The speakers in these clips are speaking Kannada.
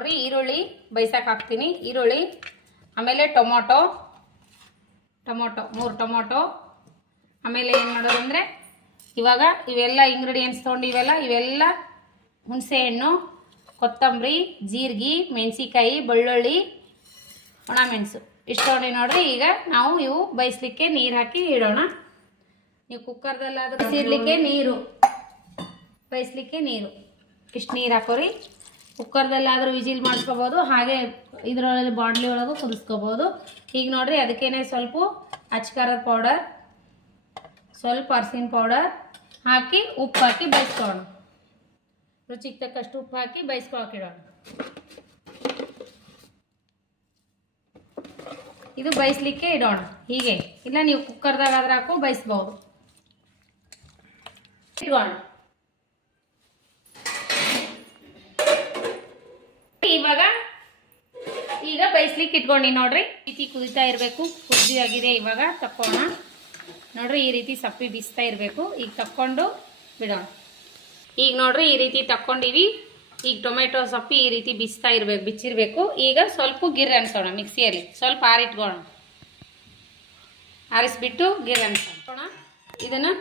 ನೋಡ್ರಿ ಈರುಳ್ಳಿ ಬೈಸಕ್ಕೆ ಹಾಕ್ತೀನಿ. ಈರುಳ್ಳಿ, ಆಮೇಲೆ ಟೊಮೊಟೊ 3 ಟೊಮೊಟೊ. ಆಮೇಲೆ ಏನು ಮಾಡೋದಂದರೆ ಇವಾಗ ಇವೆಲ್ಲ ಇಂಗ್ರೀಡಿಯೆಂಟ್ಸ್ ತೊಗೊಂಡಿವೆಲ್ಲ, ಇವೆಲ್ಲ ಹುಣಸೆಹಣ್ಣು, ಕೊತ್ತಂಬರಿ, ಜೀರಿಗೆ, ಮೆಣಸಿಕಾಯಿ, ಬೆಳ್ಳುಳ್ಳಿ, ಒಣಮೆಣಸು ಇಷ್ಟು ತೊಗೊಂಡು ನೋಡ್ರಿ. ಈಗ ನಾವು ಇವು ಬೈಸ್ಲಿಕ್ಕೆ ನೀರು ಹಾಕಿ ಇಡೋಣ. ನೀವು ಕುಕ್ಕರ್ದಲ್ಲಾದರೂ ಬೈಸಲಿಕ್ಕೆ ನೀರು, ಬೈಸ್ಲಿಕ್ಕೆ ನೀರು ಇಷ್ಟು ನೀರು ಹಾಕೋರಿ. ಕುಕ್ಕರ್ದಲ್ಲಾದರೂ ವಿಜಿಲ್ ಮಾಡಿಸ್ಕೋಬೋದು, ಹಾಗೆ ಇದರೊಳಗೆ ಬಾಣಲಿ ಒಳಗೂ ಕುದಿಸ್ಕೋಬೋದು. ಈಗ ನೋಡ್ರಿ ಅದಕ್ಕೇನೆ ಸ್ವಲ್ಪ ಅಚ್ಕಾರದ ಪೌಡರ್, ಸ್ವಲ್ಪ ಅರಿಶಿನ ಪೌಡರ್ ಹಾಕಿ ಉಪ್ಪು ಹಾಕಿ ಬೈಸ್ಕೊಳ್ಳೋಣ. ರುಚಿಗೆ ತಕ್ಕಷ್ಟು ಉಪ್ಪು ಹಾಕಿ ಬೈಸ್ಕೊಳಕಿಡೋಣ. ಇದು ಬೈಸ್ಲಿಕ್ಕೆ ಇಡೋಣ ಹೀಗೆ. ಇಲ್ಲ ನೀವು ಕುಕ್ಕರ್ದಾಗ ಆದ್ರೆ ಹಾಕೋ ಬೈಸ್ಬೋದು. ಇಡೋಣ. ಈಗ ಬೈಸ್ಲಿಕ್ಕೆ ಇಟ್ಕೊಂಡು ನೋಡ್ರಿ ಈ ರೀತಿ ಕುದಿತಾ ಇರಬೇಕು. ಕುದಿ ಆಗಿದೆ, ಇವಾಗ ತಕ್ಕೋಣ. ನೋಡ್ರಿ ಈ ರೀತಿ ಸಪ್ಪಿ ಬಿಸ್ತಾ ಇರಬೇಕು. ಈಗ ತಕ್ಕೊಂಡು ಬಿಡೋಣ. ಈಗ ನೋಡ್ರಿ ಈ ರೀತಿ ತಕ್ಕೊಂಡಿವಿ. ಈಗ ಟೊಮೆಟೊ ಸೊಪ್ಪಿ ಈ ರೀತಿ ಬಿಚ್ಚಿರ್ಬೇಕು. ಈಗ ಸ್ವಲ್ಪ ಗಿರ್ ಅನ್ಸೋಣ ಮಿಕ್ಸಿಯಲ್ಲಿ. ಸ್ವಲ್ಪ ಆರಿಟ್ಕೋಣ. ಆರಿಸ್ಬಿಟ್ಟು ಗಿರ್ ಅನ್ಸೋಣ. ಇದನ್ನು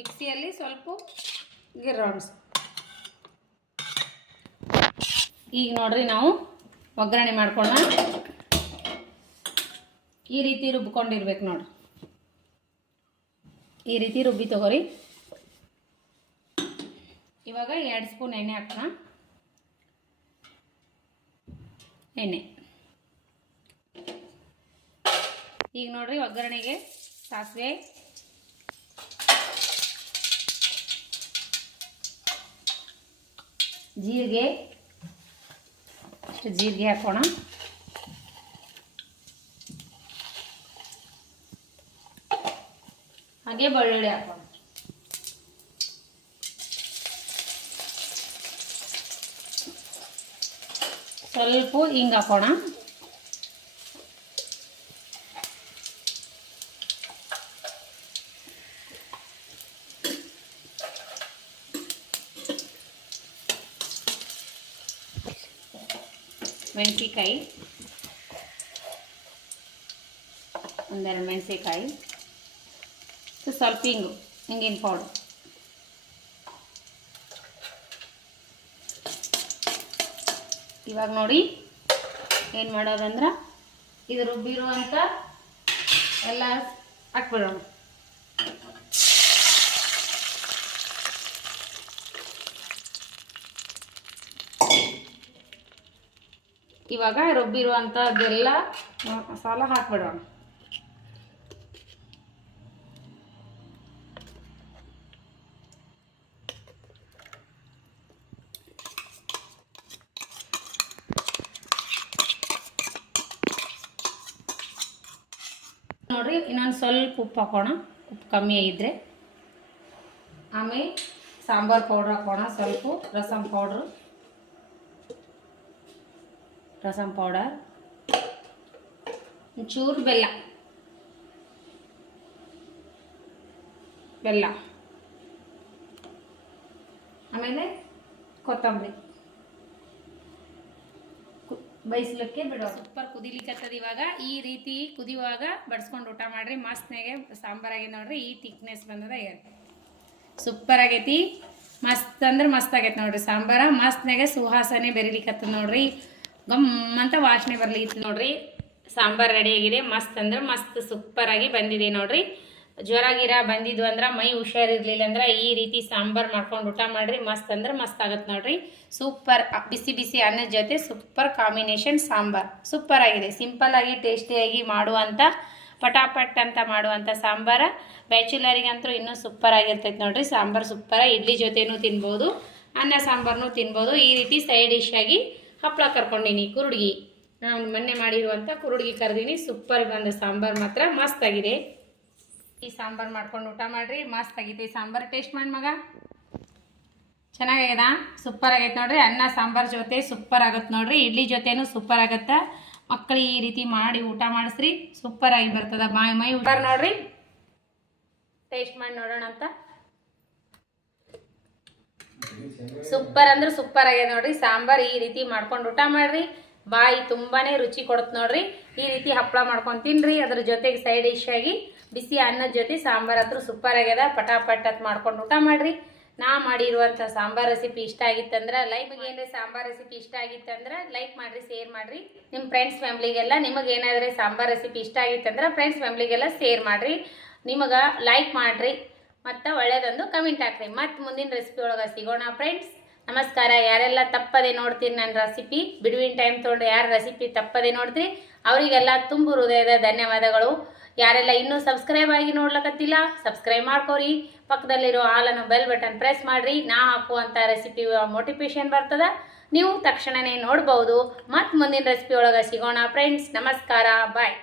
ಮಿಕ್ಸಿಯಲ್ಲಿ ಸ್ವಲ್ಪ ಗಿರ್ ಅನ್ಸೋಣ. ಈಗ ನೋಡ್ರಿ ನಾವು ಒಗ್ಗರಣೆ ಮಾಡ್ಕೊಳ್ಳೋಣ. ಈ ರೀತಿ ರುಬ್ಕೊಂಡಿರ್ಬೇಕು ನೋಡ್ರಿ. ಈ ರೀತಿ ರುಬ್ಬಿ ತಗೋರಿ. ಇವಾಗ 2 ಸ್ಪೂನ್ ಎಣ್ಣೆ ಹಾಕೋಣ. ಎಣ್ಣೆ ಈಗ ನೋಡ್ರಿ ಒಗ್ಗರಣೆಗೆ ಸಾಸಿವೆ, ಜೀರಿಗೆ, ಅಷ್ಟು ಜೀರಿಗೆ ಹಾಕೋಣ. ಹಾಗೆ ಬೆಳ್ಳುಳ್ಳಿ ಹಾಕೋಣ. ಸ್ವಲ್ಪ ಹಿಂಗೆ ಹಾಕೋಣ. ಮೆಣಸಿಕಾಯಿ, ಒಂದೆರಡು ಮೆಣಸಿಕಾಯಿ, ಸ್ವಲ್ಪ ಹಿಂಗಿನ ಪೌಡರ್. ಇವಾಗ ನೋಡಿ ಏನು ಮಾಡೋದಂದ್ರೆ ಇದು ರುಬ್ಬಿರುವಂಥ ಎಲ್ಲ ಹಾಕ್ಬಿಡೋಣ. ಇವಾಗ ರುಬ್ಬಿರುವಂಥದ್ದೆಲ್ಲ ಮಸಾಲ ಹಾಕ್ಬಿಡೋಣ. ನೋಡ್ರಿ ಇನ್ನೊಂದು ಸ್ವಲ್ಪ ಉಪ್ಪು ಹಾಕೋಣ. ಉಪ್ಪು ಕಮ್ಮಿ ಆಗಿದ್ರೆ ಆಮೇಲೆ ಸಾಂಬಾರು ಪೌಡ್ರ್ ಹಾಕೋಣ. ಸ್ವಲ್ಪ ರಸಮ್ ಪೌಡರ್, ಒಂಚೂರು ಬೆಲ್ಲ, ಆಮೇಲೆ ಕೊತ್ತಂಬರಿ ಬೈಸ್ಲಿಕ್ಕೆ ಬಿಡೋದು. ಸೂಪರ್ ಕುದಿಲಿಕ್ಕತ್ತದ. ಇವಾಗ ಈ ರೀತಿ ಕುದಿಯುವಾಗ ಬಡ್ಸ್ಕೊಂಡು ಊಟ ಮಾಡ್ರಿ. ಮಸ್ತ್ನಾಗೆ ಸಾಂಬಾರು ಆಗೈತೆ ನೋಡ್ರಿ. ಈ ಥಿಕ್ನೆಸ್ ಬಂದದ. ಸೂಪರ್ ಆಗೈತಿ. ಮಸ್ತ್ ಅಂದ್ರೆ ಮಸ್ತ್ ಆಗೈತೆ ನೋಡ್ರಿ ಸಾಂಬಾರ. ಮಸ್ತ್ನಾಗೆ ಸುವಾಸನೆ ಬೆರಿಲಿಕ್ಕತ್ತದ ನೋಡ್ರಿ. ಗಮ್ಮಂತ ವಾಸನೆ ಬರ್ಲಿಕ್ಕೆ ನೋಡ್ರಿ. ಸಾಂಬಾರು ರೆಡಿ ಆಗಿದೆ. ಮಸ್ತ್ ಅಂದ್ರೆ ಮಸ್ತ್ ಸೂಪರ್ ಆಗಿ ಬಂದಿದೆ ನೋಡ್ರಿ. ಜ್ವರ ಗಿರ ಬಂದಿದ್ವು ಅಂದ್ರೆ, ಮೈ ಹುಷಾರಿರ್ಲಿಲ್ಲ ಅಂದ್ರೆ ಈ ರೀತಿ ಸಾಂಬಾರು ಮಾಡ್ಕೊಂಡು ಊಟ ಮಾಡ್ರಿ. ಮಸ್ತ್ ಅಂದ್ರೆ ಮಸ್ತ್ ಆಗತ್ತೆ ನೋಡ್ರಿ. ಸೂಪರ್ ಬಿಸಿ ಬಿಸಿ ಅನ್ನದ ಜೊತೆ ಸೂಪರ್ ಕಾಂಬಿನೇಷನ್ ಸಾಂಬಾರು ಸೂಪರ್ ಆಗಿದೆ. ಸಿಂಪಲ್ ಆಗಿ ಟೇಸ್ಟಿಯಾಗಿ ಮಾಡುವಂಥ ಪಟಾಪಟ್ ಅಂತ ಮಾಡುವಂಥ ಸಾಂಬಾರ. ಬ್ಯಾಚುಲರಿಗಂತೂ ಇನ್ನೂ ಸೂಪರ್ ಆಗಿರ್ತೈತೆ ನೋಡ್ರಿ. ಸಾಂಬಾರು ಸೂಪರ. ಇಡ್ಲಿ ಜೊತೆನೂ ತಿನ್ಬೋದು, ಅನ್ನ ಸಾಂಬಾರನು ತಿನ್ಬೋದು. ಈ ರೀತಿ ಸೈಡ್ ಡಿಶ್ ಆಗಿ ಹಪ್ಪಳ ಕರ್ಕೊಂಡೀನಿ. ಕುರುಡ್ಗಿ ನಾನು ಮೊನ್ನೆ ಮಾಡಿರುವಂಥ ಕುರುಡ್ಗಿ ಕರ್ದೀನಿ. ಸೂಪರ್ ಬಂದ ಸಾಂಬಾರು ಮಾತ್ರ ಮಸ್ತ್ ಆಗಿದೆ. ಈ ಸಾಂಬಾರು ಮಾಡ್ಕೊಂಡು ಊಟ ಮಾಡ್ರಿ. ಮಸ್ತ್ ಆಗೈತಿ ಸಾಂಬಾರು. ಟೇಸ್ಟ್ ಮಾಡಿ ಮಗ. ಚೆನ್ನಾಗ್ಯದ, ಸೂಪರ್ ಆಗೈತೆ ನೋಡ್ರಿ. ಅನ್ನ ಸಾಂಬಾರು ಜೊತೆ ಸೂಪರ್ ಆಗತ್ತೆ ನೋಡ್ರಿ. ಇಡ್ಲಿ ಜೊತೆನೂ ಸೂಪರ್ ಆಗತ್ತೆ. ಮಕ್ಕಳಿಗೆ ಈ ರೀತಿ ಮಾಡಿ ಊಟ ಮಾಡಿಸ್ರಿ. ಸೂಪರ್ ಆಗಿ ಬರ್ತದ. ಮೈ ಊಟ ನೋಡ್ರಿ. ಟೇಸ್ಟ್ ಮಾಡಿ ನೋಡೋಣ ಅಂತ. ಸೂಪರ್ ಅಂದ್ರೆ ಸೂಪರ್ ಆಗ್ಯದ ನೋಡ್ರಿ ಸಾಂಬಾರ್. ಈ ರೀತಿ ಮಾಡ್ಕೊಂಡು ಊಟ ಮಾಡ್ರಿ, ಬಾಯಿ ತುಂಬಾನೇ ರುಚಿ ಕೊಡುತ್ತೆ ನೋಡ್ರಿ. ಈ ರೀತಿ ಹಪ್ಪಳ ಮಾಡ್ಕೊಂಡು ತಿನ್ರಿ, ಅದ್ರ ಜೊತೆಗೆ ಸೈಡ್ ಡಿಶ್ ಆಗಿ ಬಿಸಿ ಅನ್ನದ ಜೊತೆ ಸಾಂಬಾರ್ ಹತ್ರ ಸೂಪರ್ ಆಗ್ಯದ. ಪಟಾಪಟ್ ಅಂತ ಮಾಡ್ಕೊಂಡು ಊಟ ಮಾಡ್ರಿ. ನಾ ಮಾಡಿರುವಂಥ ಸಾಂಬಾರ್ ರೆಸಿಪಿ ಇಷ್ಟ ಆಗಿತ್ತಂದ್ರೆ ಏನ್ರಿ ಸಾಂಬಾರ್ ರೆಸಿಪಿ ಇಷ್ಟ ಆಗಿತ್ತಂದ್ರೆ ಲೈಕ್ ಮಾಡ್ರಿ, ಶೇರ್ ಮಾಡ್ರಿ ನಿಮ್ಮ ಫ್ರೆಂಡ್ಸ್ ಫ್ಯಾಮ್ಲಿಗೆಲ್ಲ. ನಿಮಗೆ ಏನಾದ್ರೆ ಸಾಂಬಾರ್ ರೆಸಿಪಿ ಇಷ್ಟ ಆಗಿತ್ತಂದ್ರೆ ಫ್ರೆಂಡ್ಸ್ ಫ್ಯಾಮ್ಲಿಗೆಲ್ಲ ಶೇರ್ ಮಾಡ್ರಿ, ನಿಮಗೆ ಲೈಕ್ ಮಾಡ್ರಿ ಮತ್ತು ಒಳ್ಳೇದೊಂದು ಕಮೆಂಟ್ ಹಾಕ್ರಿ. ಮತ್ತು ಮುಂದಿನ ರೆಸಿಪಿ ಒಳಗೆ ಸಿಗೋಣ ಫ್ರೆಂಡ್ಸ್. ನಮಸ್ಕಾರ. ಯಾರೆಲ್ಲ ತಪ್ಪದೆ ನೋಡ್ತೀರಿ ನನ್ನ ರೆಸಿಪಿ, ಬಿಡುವಿನ ಟೈಮ್ ತೊಗೊಂಡು ಯಾರು ರೆಸಿಪಿ ತಪ್ಪದೆ ನೋಡ್ತೀರಿ ಅವರಿಗೆಲ್ಲ ತುಂಬ ಹೃದಯದ ಧನ್ಯವಾದಗಳು. ಯಾರೆಲ್ಲ ಇನ್ನೂ ಸಬ್ಸ್ಕ್ರೈಬ್ ಆಗಿ ನೋಡ್ಲಕತ್ತಿಲ್ಲ ಸಬ್ಸ್ಕ್ರೈಬ್ ಮಾಡ್ಕೋರಿ, ಪಕ್ಕದಲ್ಲಿರೋ ಆಲನ್ನು ಬೆಲ್ ಬಟನ್ ಪ್ರೆಸ್ ಮಾಡಿರಿ. ನಾ ಹಾಕುವಂಥ ರೆಸಿಪಿ ಮೋಟಿವೇಶನ್ ಬರ್ತದ, ನೀವು ತಕ್ಷಣವೇ ನೋಡ್ಬೋದು. ಮತ್ತು ಮುಂದಿನ ರೆಸಿಪಿ ಒಳಗೆ ಸಿಗೋಣ ಫ್ರೆಂಡ್ಸ್. ನಮಸ್ಕಾರ, ಬಾಯ್.